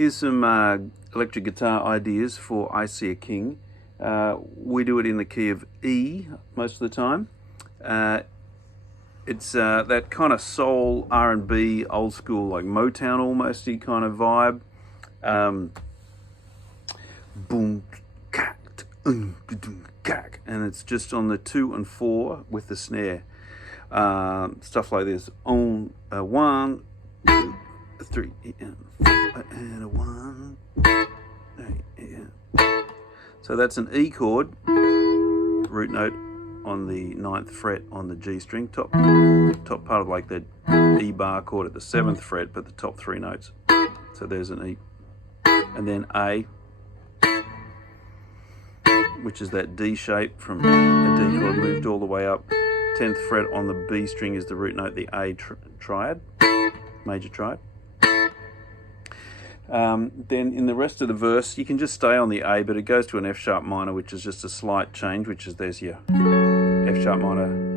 Here's some electric guitar ideas for I See a King. We do it in the key of E most of the time. It's that kind of soul, R&B, old school, like Motown almosty kind of vibe. Boom, cack, and it's just on the 2 and 4 with the snare. Stuff like this. On 1, 2, 3, and 4, and a 1. So that's an E chord, root note on the 9th fret on the G string, top part of like the E bar chord at the 7th fret, but the top 3 notes. So there's an E, and then A, which is that D shape from a D chord moved all the way up. 10th fret on the B string is the root note, the A triad, major triad. Then in the rest of the verse, you can just stay on the A, but it goes to an F sharp minor, which is just a slight change, which is there's your F sharp minor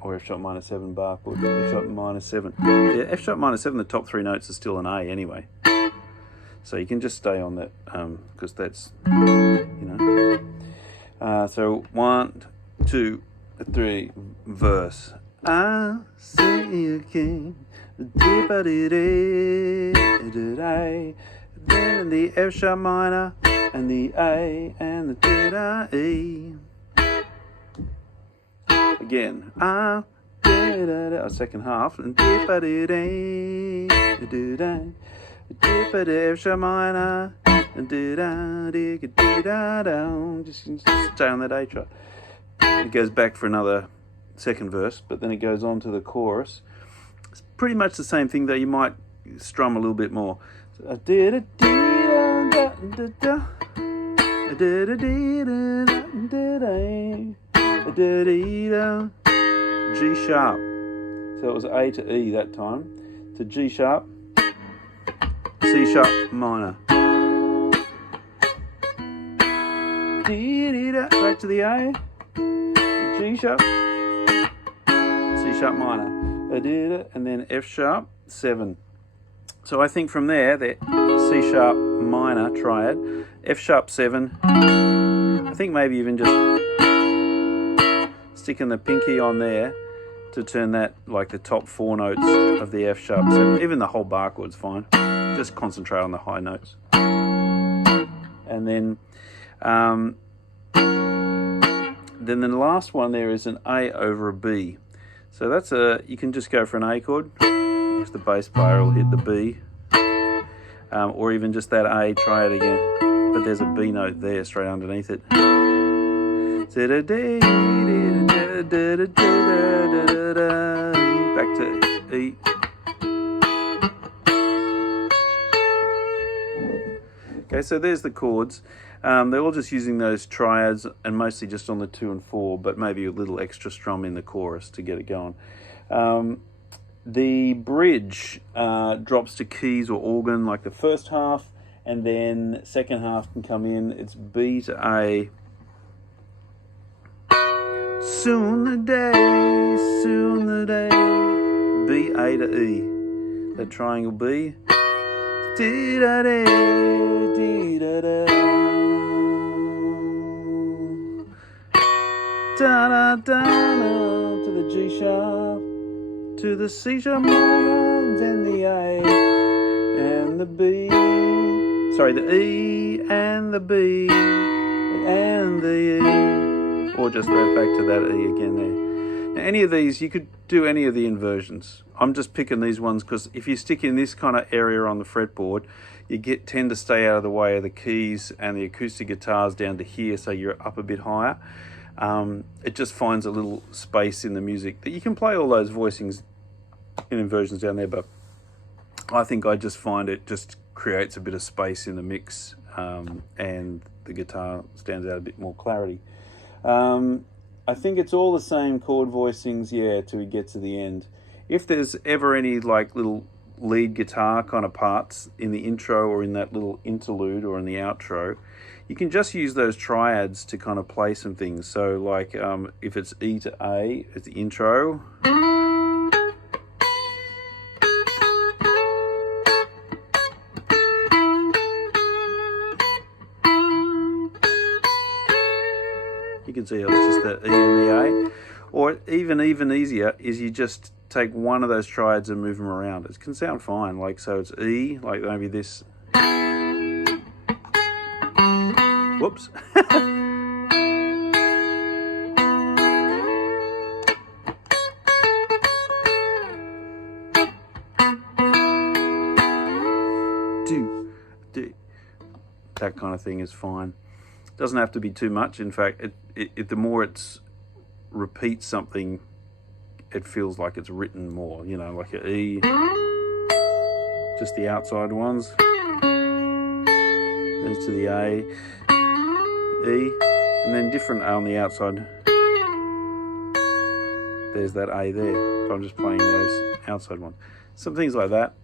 or F sharp minor 7 bar chord, F sharp minor 7. Yeah, F sharp minor 7, the top 3 notes are still an A anyway. So you can just stay on that because that's, you know. So 1, 2, 3, verse. I see a king. Then in the F sharp minor and the A and the E. Again, second half and F sharp minor and just stay on that A chart. It goes back for another second verse, but then it goes on to the chorus. It's pretty much the same thing, though you might strum a little bit more. G sharp. So it was A to E that time. To G sharp, C sharp minor. Back to the A, G sharp, C sharp minor. And then F sharp 7. So I think from there, the C sharp minor triad, F sharp 7. I think maybe even just sticking the pinky on there to turn that like the top 4 notes of the F sharp 7. Even the whole bar chord's fine. Just concentrate on the high notes. And then the last one there is an A over a B. So that's you can just go for an A chord, if the bass player will hit the B, or even just that A, try it again, but there's a B note there straight underneath it. Back to E. Okay, so there's the chords. They're all just using those triads and mostly just on the 2 and 4, but maybe a little extra strum in the chorus to get it going. The bridge drops to keys or organ like the first half, and then second half can come in. It's B to A. Soon the day, B, A to E. That triangle B. Dee-da-dee, dee-da-da. Da-da-da-da, to the G sharp, to the C sharp minor, then the A and the B, sorry, the E and the B and the E, or just that back to that E again there. Now, any of these, you could do any of the inversions. I'm just picking these ones because if you stick in this kind of area on the fretboard, you tend to stay out of the way of the keys and the acoustic guitars down to here, so you're up a bit higher. It just finds a little space in the music that you can play all those voicings in inversions down there, but I think I just find it just creates a bit of space in the mix, and the guitar stands out a bit more clarity. I think it's all the same chord voicings, yeah, till we get to the end. If there's ever any like little lead guitar kind of parts in the intro or in that little interlude or in the outro, you can just use those triads to kind of play some things. So like if it's E to A, it's the intro. You can see how it's just the E and the A. Or even easier is you just take one of those triads and move them around. It can sound fine, like so it's E, like maybe this. Whoops. Do. That kind of thing is fine. Doesn't have to be too much. In fact, the more it repeats something, it feels like it's written more. You know, like an E, just the outside ones. Then to the A, E, and then different A on the outside. There's that A there. So I'm just playing those outside ones. Some things like that.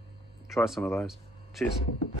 Try some of those. Cheers.